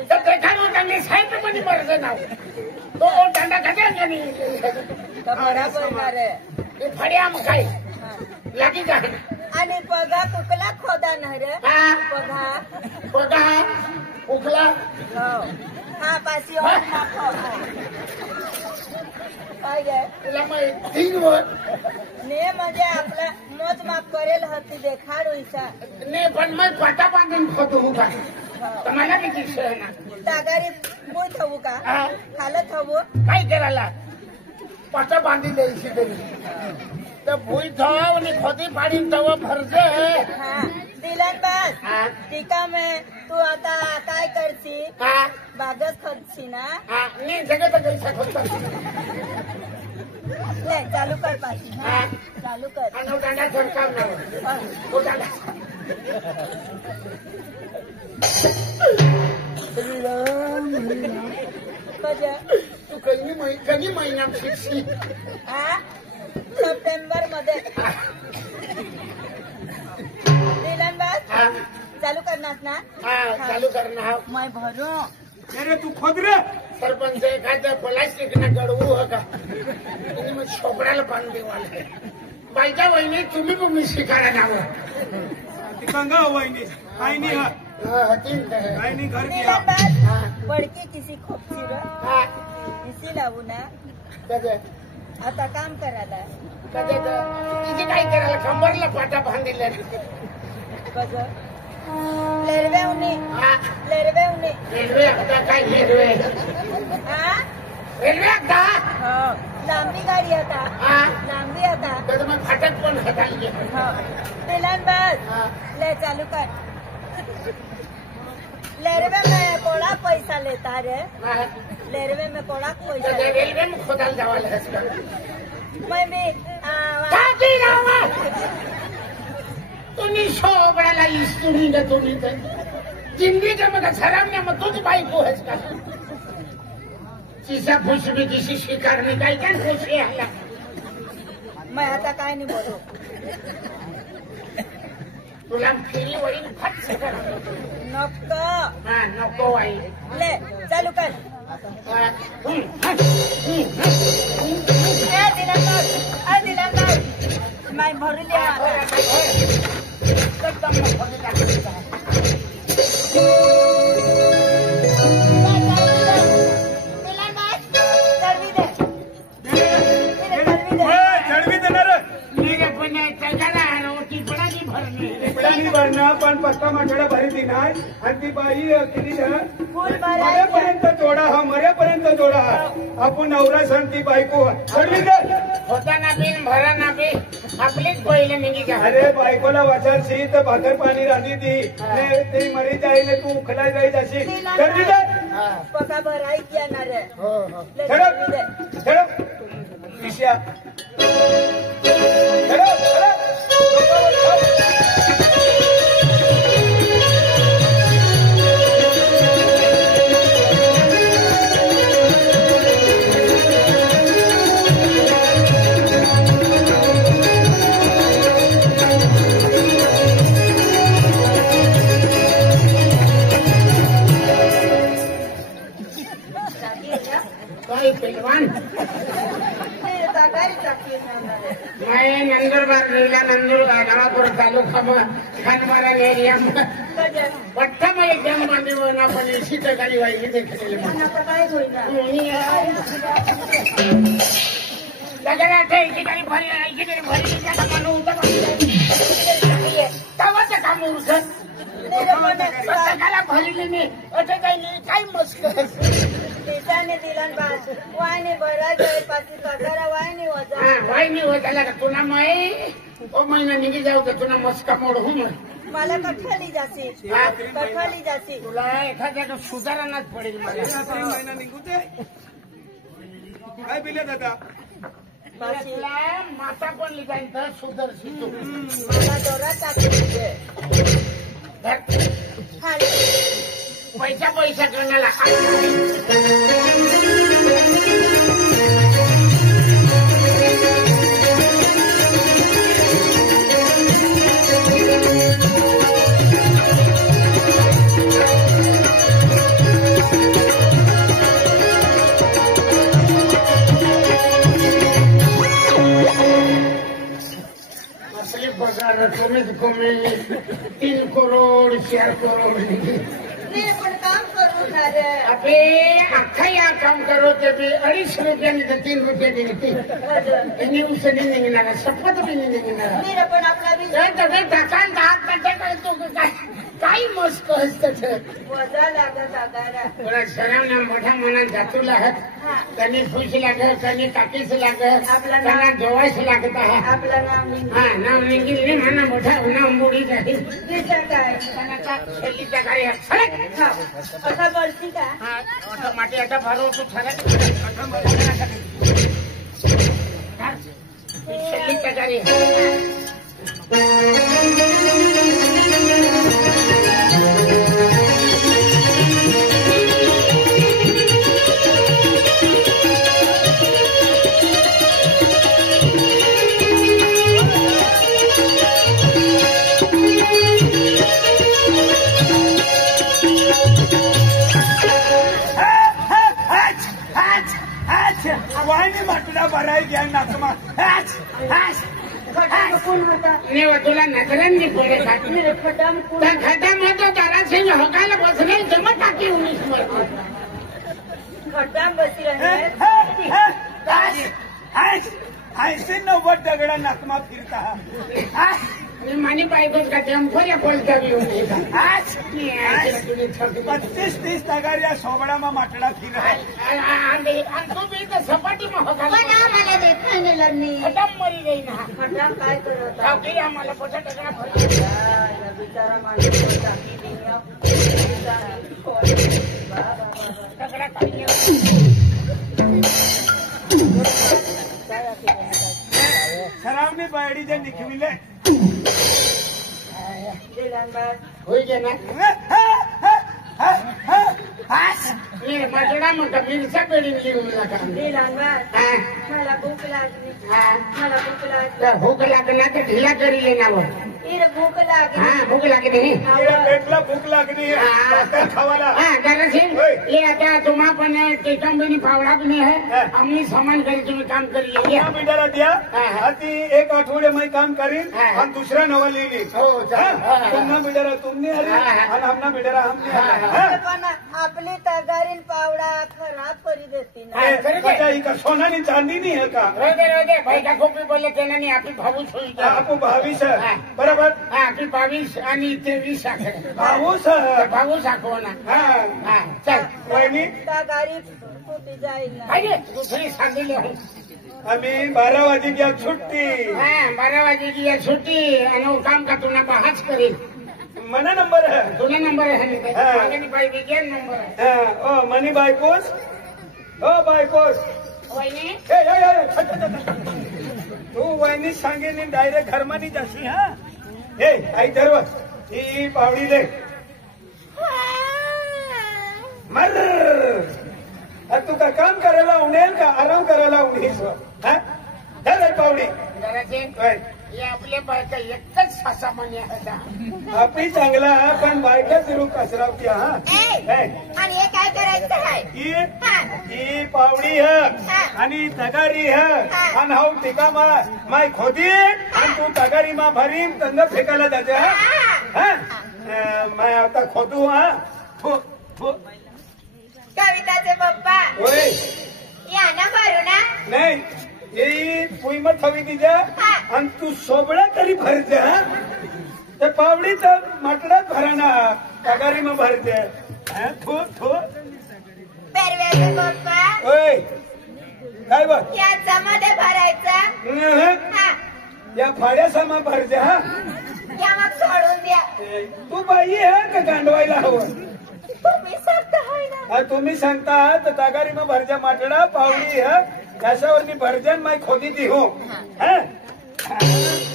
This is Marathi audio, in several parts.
पैसा देखानो त्यांनी साहित्य मध्ये बरं नाव तो दांडा कसा नाही बराबर ना रे फड्या मग काय लागी का आणि पगा कुकला खोदा ना रे पगा बघा उकला हा पाशी काय गे तुला मग तीन वर ने म्हणजे आपला मोजमाप करेल होती देखाड उलसा ने पण मग फाटा बांधून होतो का तर मला किती शे ना तागारी बुई थवू का खालत थवू काय करायला पाटा बांधी द्यायची तरी तर भुई थव आणि खोदी पाडीन तव भरजे हा दिलन बस टीका में तू आता काय करती बागच खोदशी ना मी जगत कैसा खोदता ले चालू कर पाशी चालू कर आणि दांडा झटकाव ना तो दांडा तू कधी महिन्यात शिकशी सप्टेंबर मध्ये दिलन बस चालू करणार ना चालू करणार मैं भरू अरे तू खोद रे सरपंच एखाद्या प्लास्टिक ना गडवू हो का तुम्ही मग छोकड्याला पाणी देवाला बायच्या वहिनी तुम्ही मग शिकायला नाव गंगा वहिनी काही नाही काही नाही घर दिलन बस बडकी तिसी खोपची रे तिसी लावू ना आता काम करायला तिथे काय करायला कंबरला पाटा बांधिले लेरवे उनी रेल्वे आता काय रेल्वे रेल्वे आता लांबी गाडी आता लांबी आता तर मग फाटक पण हटाली दिलन बस ले चालू कर लेरवे में कोड़ा पैसा लेता रे लेरवे में कोड़ा पैसा रेल्वे में खोदाल जावाला मैं भी तुम्ही शोबळाला इस्तुनी ना तुम्ही तर जिंदगीच्या मग सरामण्या मग तूच बायको आहेस का तिचा फुसबी तिची स्वीकारणी काय काय खुशी आला मैं आता काय नाही बोलू तुला फिरी वळीन फट कर नको नको वाई ले चालू कर दिलन मैं भरू लिया एकदम भरणं पण पक्का माठवडा भरी दिनाय आणि ती बाई किती मरेपर्यंत जोडा हा मरेपर्यंत जोडा हा आपण नवरा सण ती बायको होताना बिन भराना बी आपलीच पहिले निघी का अरे बायकोला वाचारशी तर भाकर पाणी रांधी ती मरी जाईने तू उखलाय जाई जाशी पका भराई किया ना रे विषया पहलवान मैं नंदुरबार जिल्हा नंदुरबार गावापूर तालुका खानबारा एरिया पट्टा में एकदम बांधी होना पण इसी टकाली वाई देखले लगला थे इकडे भरी त्याला म्हणू उतर तवाच काम उरसत भरली नाही असे काही नाही काय मस्त पिताने दिलन बास वायने भरा जाय पासी पगारा वायने होता वायने होता का तुला माई ओ महिना निघी जाऊ तर तुला मस्का मोड हो मला कठली जासी तुला एखाद्या सुधारणाच पडेल मला महिना निघू दे काय बिले दादा माता पण लिहायचं तर सुदर्शित मला दोरा टाकते पैसा करण्याला को में 3 करोड 4 करोड नाही पण काम करू ना रे अबे अख्खा या काम करो ते बी 250 रुपयाने तर 3 रुपये देते इनी उसने निघणार शपथ बी निघणार नाही पण आपला तर तसे ढकाल दात कटे करतो काही मस्त असतं वजा लागत आगारा बरं सरावना मोठ्या मनात जातू लागत त्यांनी खुश लागत त्यांनी काकीच लागत त्यांना जोवायच लागत आहे आपलं नाव हा नाव निघिल म्हणा मोठा नाव मुडी जाईल निघतं काय शेलीच्या गाडी असा बोलती का हा माटी आता भरवतो ठरत शेलीच्या गाडी वाईने माटला भराय घ्या नाकमा तुला नजरांनी पुढे त्या खड्ड्यामध्ये दाराशी होकायला बसले जमा टाकी उन्नीस खड्डाम बसी ऐसे 90 दगडा नाकमा फिरता मानी बायकोच का टेम्पोच्या बोलता बी 25-30 तगार या सोबडामा माटडा फिरा तू बी तर सपाटीમાં होकायला मला देखायला नाही खड्डाम मरी गई ना खड्डाम काय करत गावठी आम्हाला 50 टका भरली बिचारा माणूस टाकी दगडा टाकी सरावने बायडी जे निखविले होई गे ना मटडा मग मिरच्या पेढी लिहून मला भूक लागली मला भूक लागली भूक लागणार तर ढिला करी लेणार भूक लागली हा भूक लागली पेटला भूक लागली खावाला हाँ दरअसल ये आता तुम्हा पण टेकंबनी फावडा पण है हमने सामान करी तुम्ही काम करी बिडाला द्या ती 1 आठवडे मी काम करीन आणि दुसरा नवा लिहिली पुन्हा बिडाला तुम्ही आली आणि हमना बिडाला हमने आपली तगारीन पावडा खराब करी देती ना सोना नी चांदी नहीं है का रोदे भाई का खूप बोलले त्यांना नाही आपली भाऊच होईल आपको 22 है बरोबर हा आपली 22 आणि 23 आहे भाऊच आखो ना हा चल वहिनी तगारी कुठे जाईल ना पाहिजे दुसरी सांगितली आम्ही 12 वाजे घ्या सुट्टी हा 12 वाजे की सुट्टी आणि काम का तुला बाहाच करेल मना नंबर है तुला नंबर है बाई विज्ञान नंबर है ओ मनी बायकोस ओ बायकोस वहिनी तू वहिनी सांगेन डायरेक्ट घरमानी जाशी हा हे आई धरव ही पावडी दे मर तू का काम करायला उनेल का आराम करायला उन्हीस हा धर पावडी हे आपल्या बायका एकच सासामान्य आहे आपली चांगला पण बायका फिरू कसरावत्या हा आणि हे काय करायचं आहे ही पावडी है आणि तगारी है आणि हाऊ टिका माय खोदी आणि तू तगारी मा भरीन तंग फेकायला जाते हा मैं आता खोदू हा कविताचे पप्पा होय या ना मारू ना नाही ही पुईमत हवी तिच्या आणि तू सोबळा तरी भरते हा ते पावडी तर मटणात भरणा तगारी मा भरते पेरव्याचे पप्पा होय काय बघ याच्यामध्ये भरायचं या फाड्या सामा भरते हा या मग सोडून द्या तू बाई आहे का गांडवायला हवं तुम्ही सांगता ना तुम्ही सांगता तर तगारी मग भरजा माटडा पावडी है त्याच्यावर भरजन माय खोदी ती हो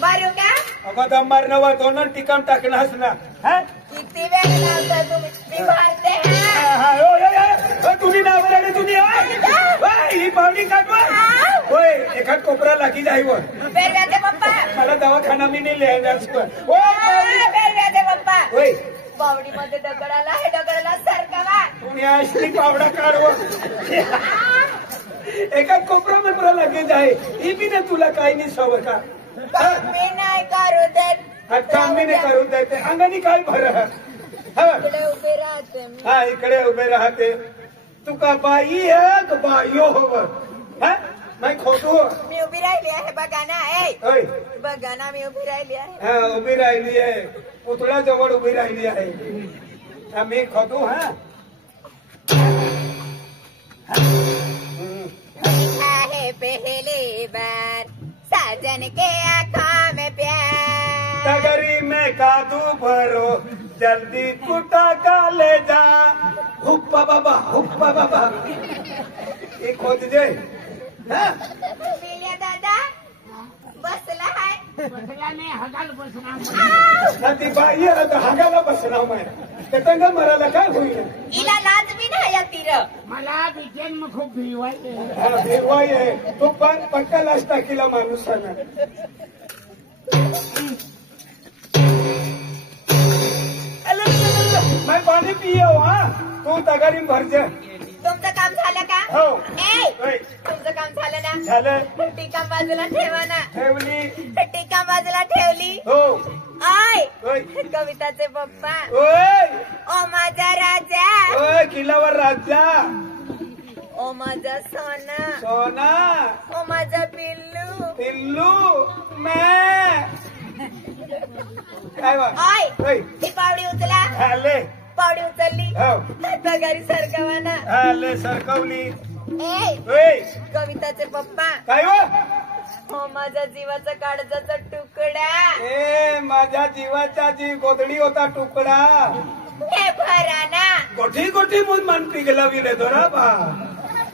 मारू का अगं दंबार नवा दोन टिकाम टाकणार ना किती वेळ लावता तुम्ही मी भरते तुम्ही नावर तुम्ही ही पावडी काढवा होय एखाद कोपरा लागी जाईवर पेरव्याचे पप्पा मला दवाखाना मी नाही लिहायला पेरव्याचे पप्पा होय पावडी मध्ये दगडाला हे दगडाला सरकावा तुम्ही अशी पावडा काढव एका कोपरा मेपरा लागे जाय ही बी ना तुला काही नाही सवय का मी नाही करू देत अच्छा मी नाही करून देते अंगाने काय भर इकडे उभे राहते मी. हा इकडे उभे राहते तुका बाई आहे बायो हो नाही खोटू मी उभी राहिली आहे बघा ना. होय बघा ना मी उभी राहिली आहे. हा उभी राहिली आहे पुतळा जवळ उभी राहिली आहे मी खोटू हा है पहली बार साजन के आँखों में प्यार. तगरी में कादू भरो जल्दी कुटा का ले जा हुप्पा बाबा ये खोद जे विल्या दादा बसला आहे. बसल्याने हगाल बसणार ती बाई हागाला बसणार माय तंग मराला काय होईल इला लाज बी नाही तिर. मला बिजन खूप भिवाय भेवाई आहे तो पण पक्का लाच टाकीला माणूसानं मैं पाणी पियो हा तू तगारी भरजे. तुमचं काम झालं का? हो तुमचं काम झालं ना? झालं टीका बाजूला ठेवा ना. ठेवली टीका बाजूला ठेवली. हो आय ओय कविताचे पप्पा. ओय ओ माझा राजा. ओय किल्ल्यावर राजा ओ माझा सोना. सोना ओ माझा पिल्लू. पिल्लू मैं काय वा आय ती पावडी उचला. आले पावडी उचलली. हो पगारी सरकवा ना. आले सरकवली ए ओय कविताचे पप्पा. काय वा हो माझ्या जीवाचा काळजाचा तुकडा. ए माझ्या जीवाचा जी गोधडी होता तुकडा हे भरा ना. गोठी गोठी म्हणून मन पिघलावी लेतो ना बा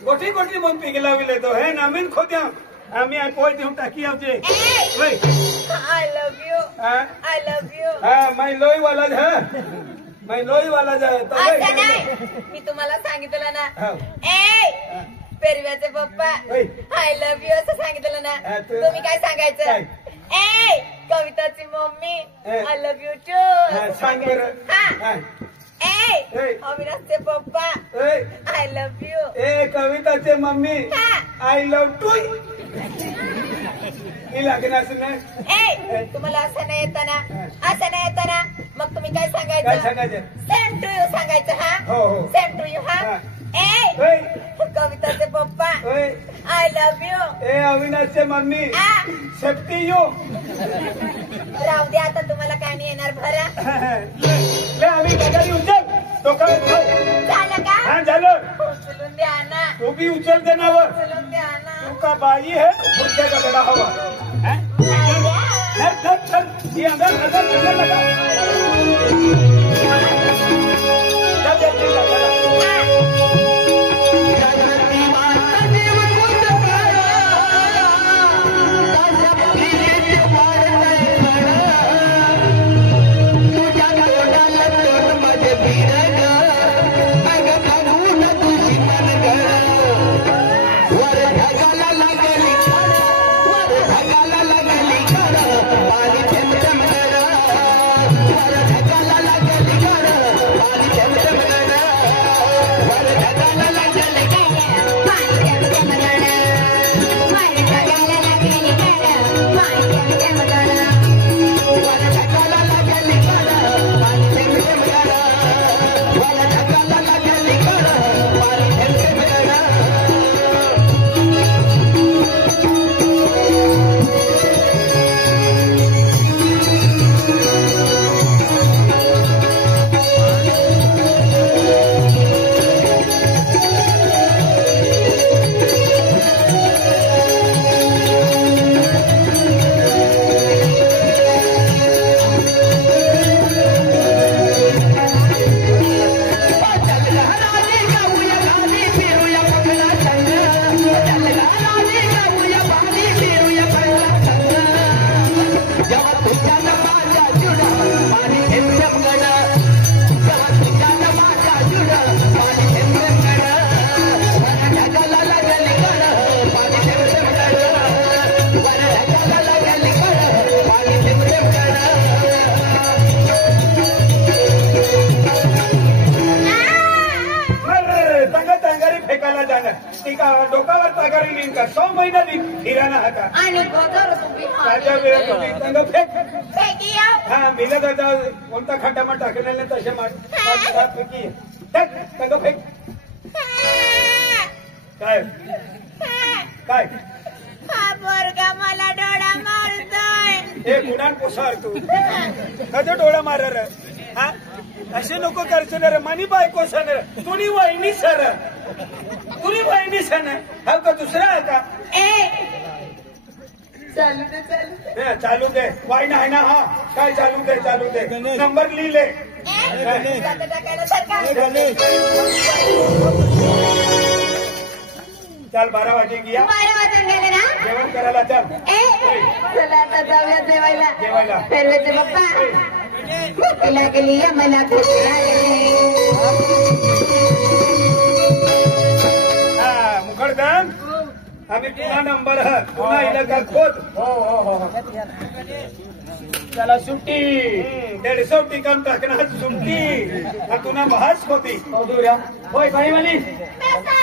गोठी गोठी म्हणून पिघलावी लेतो हे नामीन खोद्या आम्ही पोय देऊन टाकी आवजे I love you. I love you. हा मै लोई वाला मैं लोई वाला जाय असं नाही मी तुम्हाला सांगितलं ना. ए पेरव्याचे पप्पा आय लव्ह यू असं सांगितलं ना. तुम्ही काय सांगायचं? ए कविताची mummy I love you too सांग बरं. ए अविनाशचे पप्पा आय लव्ह यू. ए कविताचे मम्मी आय लव्ह टू लागणार ए तुम्हाला असं नाही येतं ना. असं नाही येतं ना. मग तुम्ही काय सांगायचं? सेम टू यू सांगायचं. हा हो सेम टू यू. हा ए कविताचे पप्पा आय लव्ह यू. ए अविनाशचे मम्मी सेफ्टी यू. राहू दे आता तुम्हाला काय नाही येणार भरा. आम्ही गजारी उचल तो काय झालं का? हा झालं. उचलून द्या ना. तू बी उचल देण्यावर उचलून द्या ना. तू का बाई है पुढच्या गजडा हवा बारा जाणार ती का डोकावर तगारी लिहिन का 100 महिना हिराना हा का आणि गोदर तुम्ही त्याच्या वेळेत तुम्ही तंग फेक फेकी आव. हा मिला त्याचा कोणता खड्डा मग टाकलेला नाही तसे फेकी तंग फेक काय काय हा पोरगा मला डोळा मारतोय. हे गुणान पोसार तू कधी डोळा मारर हा असे नको करशील रे मनी बायको सन तुनी वहिनी सर तुनी वहिनी सन हा का दुसरा आहे का ए चालू दे चालू दे. हे, चालू दे वाईन आहे ना हा काय चालू दे नंबर लिहिले जाता टाकायला सरकार. चाल 12 वाजे गया 12 वाजून गेले ना. जेवण करायला चाल चला आता जाऊया जेवायला. जेवायला. पेरवेचे पप्पा तिला गेली मला हा मुखडदम आम्ही पुन्हा नंबर पुन्हा इलाका खोद चला सुट्टी 150 ठिकाण टाकणार सुट्टी तुला बहाच होती होय बाईवाली पैसा